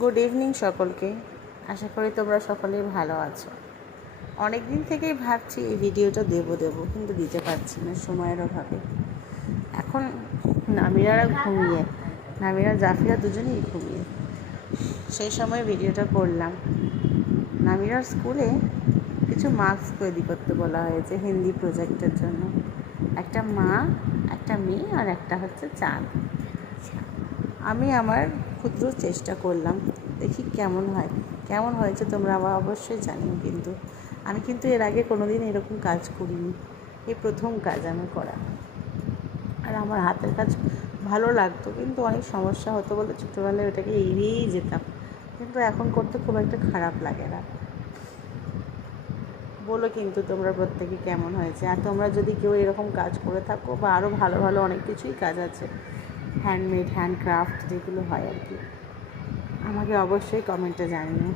Good evening সকলকে। আশা করি তোমরা সকলেই ভালো আছো। অনেক দিন থেকেই ভাবছি এই ভিডিওটা দেবো কিন্তু দিতে পারছি না সময়ের অভাবে। এখন নামিরা জাফিয়া দুজনেই ঘুমিয়ে, সেই সময় ভিডিওটা করলাম। নামিরার স্কুলে কিছু মার্কস তৈরি করতে বলা হয়েছে হিন্দি প্রজেক্টের জন্য। একটা মা, একটা মেয়ে আর একটা হচ্ছে চাঁদ। আমি আমার ক্ষুদ্র চেষ্টা করলাম, দেখি কেমন হয়েছে তোমরা আবার অবশ্যই জানিও। কিন্তু আমি এর আগে কোনোদিন এরকম কাজ করিনি, এই প্রথম কাজ আমি করা। আর আমার হাতের কাজ ভালো লাগতো, কিন্তু অনেক সমস্যা হতো বলে ছোটোবেলায় ওটাকে এড়িয়েই যেতাম। কিন্তু এখন করতে খুব একটা খারাপ লাগে না। বলো কিন্তু তোমরা প্রত্যেকে কেমন হয়েছে। আর তোমরা যদি কেউ এরকম কাজ করে থাকো, বা আরও ভালো ভালো অনেক কিছুই কাজ আছে, হ্যান্ডমেড, হ্যান্ডক্রাফট যেগুলো হয় আর কি, আমাকে অবশ্যই কমেন্টে জানিও।